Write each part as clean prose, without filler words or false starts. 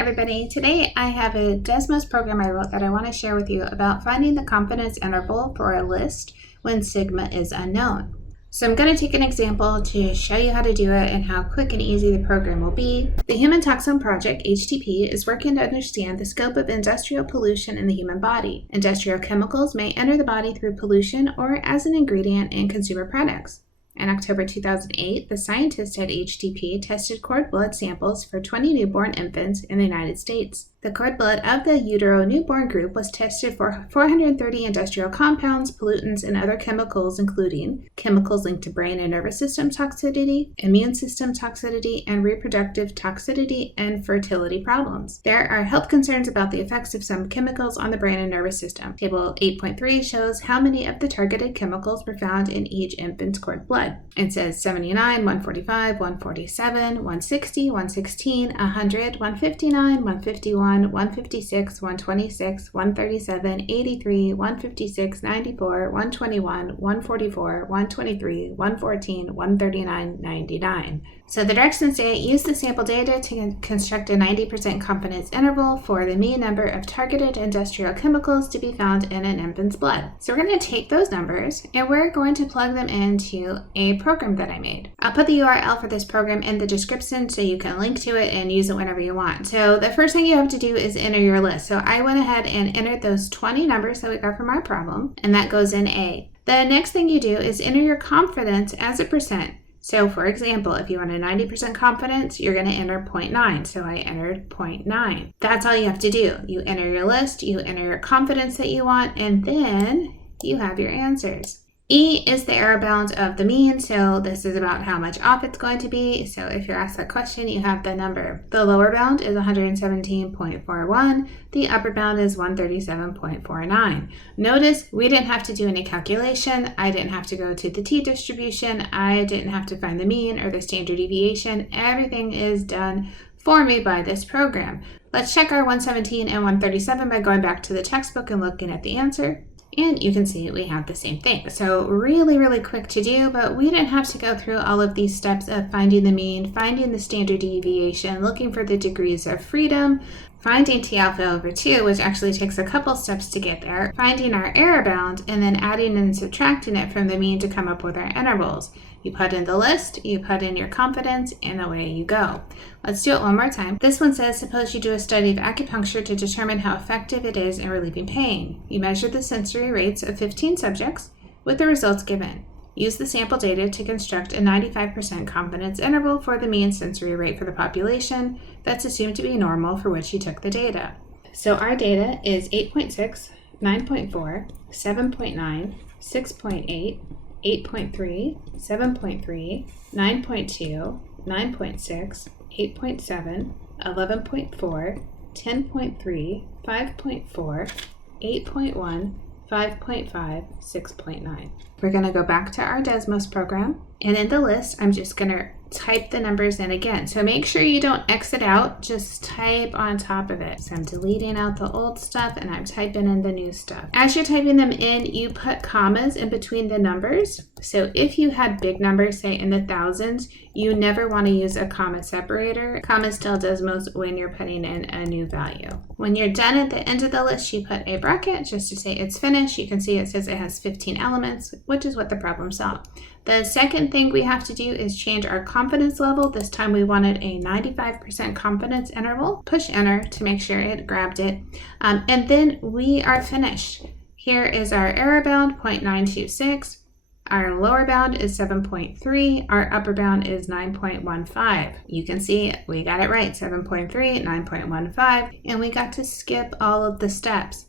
everybody. Today I have a Desmos program I wrote that I want to share with you about finding the confidence interval for a list when sigma is unknown. So I'm going to take an example to show you how to do it and how quick and easy the program will be. The Human Toxin Project, HTP, is working to understand the scope of industrial pollution in the human body. Industrial chemicals may enter the body through pollution or as an ingredient in consumer products. In October 2008, the scientists at HTP tested cord blood samples for 20 newborn infants in the United States. The cord blood of the utero newborn group was tested for 430 industrial compounds, pollutants, and other chemicals, including chemicals linked to brain and nervous system toxicity, immune system toxicity, and reproductive toxicity and fertility problems. There are health concerns about the effects of some chemicals on the brain and nervous system. Table 8.3 shows how many of the targeted chemicals were found in each infant's cord blood. It says 79, 145, 147, 160, 116, 100, 159, 151, 156, 126, 137, 83, 156, 94, 121, 144, 123, 114, 139, 99. So the directions say use the sample data to construct a 90% confidence interval for the mean number of targeted industrial chemicals to be found in an infant's blood. So we're going to take those numbers and we're going to plug them into a program that I made. I'll put the URL for this program in the description so you can link to it and use it whenever you want. So the first thing you have to do is enter your list. So I went ahead and entered those 20 numbers that we got from our problem, and that goes in A. The next thing you do is enter your confidence as a percent. So for example, if you want a 90% confidence, you're going to enter 0.9. So I entered 0.9. That's all you have to do. You enter your list, you enter your confidence that you want, and then you have your answers. E is the error bound of the mean, so this is about how much off it's going to be. So if you're asked that question, you have the number. The lower bound is 117.41. The upper bound is 137.49. Notice we didn't have to do any calculation. I didn't have to go to the t-distribution. I didn't have to find the mean or the standard deviation. Everything is done for me by this program. Let's check our 117 and 137 by going back to the textbook and looking at the answer. And you can see we have the same thing. So really quick to do, but we didn't have to go through all of these steps of finding the mean, finding the standard deviation, looking for the degrees of freedom, finding T alpha over 2, which actually takes a couple steps to get there, finding our error bound, and then adding and subtracting it from the mean to come up with our intervals. You put in the list, you put in your confidence, and away you go. Let's do it one more time. This one says, suppose you do a study of acupuncture to determine how effective it is in relieving pain. You measure the sensory rates of 15 subjects with the results given. Use the sample data to construct a 95% confidence interval for the mean sensory rate for the population that's assumed to be normal for which you took the data. So our data is 8.6, 9.4, 7.9, 6.8, 8.3, 7.3, 9.2, 9.6, 8.7, 11.4, 10.3, 5.4, 8.1, 5.5, 6.9. We're going to go back to our Desmos program, and in the list, I'm just going to type the numbers in again. So make sure you don't exit out, just type on top of it. So I'm deleting out the old stuff and I'm typing in the new stuff. As you're typing them in, you put commas in between the numbers. So if you had big numbers, say in the thousands, you never want to use a comma separator. Commas tell Desmos when you're putting in a new value. When you're done at the end of the list, you put a bracket just to say it's finished. You can see it says it has 15 elements, which is what the problem saw. The second thing we have to do is change our confidence level. This time we wanted a 95% confidence interval. Push enter to make sure it grabbed it. And then we are finished. Here is our error bound, 0.926. Our lower bound is 7.3. Our upper bound is 9.15. You can see we got it right, 7.3, 9.15, and we got to skip all of the steps.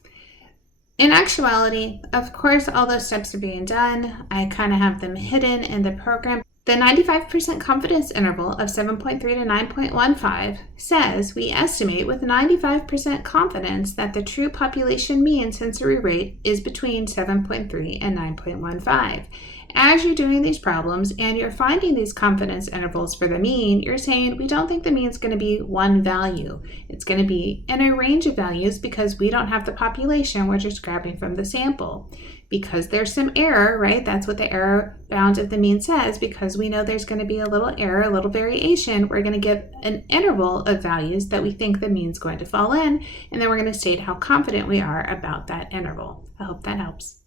In actuality, of course, all those steps are being done. I kind of have them hidden in the program. The 95% confidence interval of 7.3 to 9.15 says we estimate with 95% confidence that the true population mean sensory rate is between 7.3 and 9.15. As you're doing these problems and you're finding these confidence intervals for the mean, you're saying we don't think the mean is going to be one value. It's going to be in a range of values because we don't have the population, we're just grabbing from the sample. Because there's some error, right? That's what the error bound of the mean says. Because we know there's going to be a little error, a little variation, we're going to give an interval of values that we think the mean is going to fall in, and then we're going to state how confident we are about that interval. I hope that helps.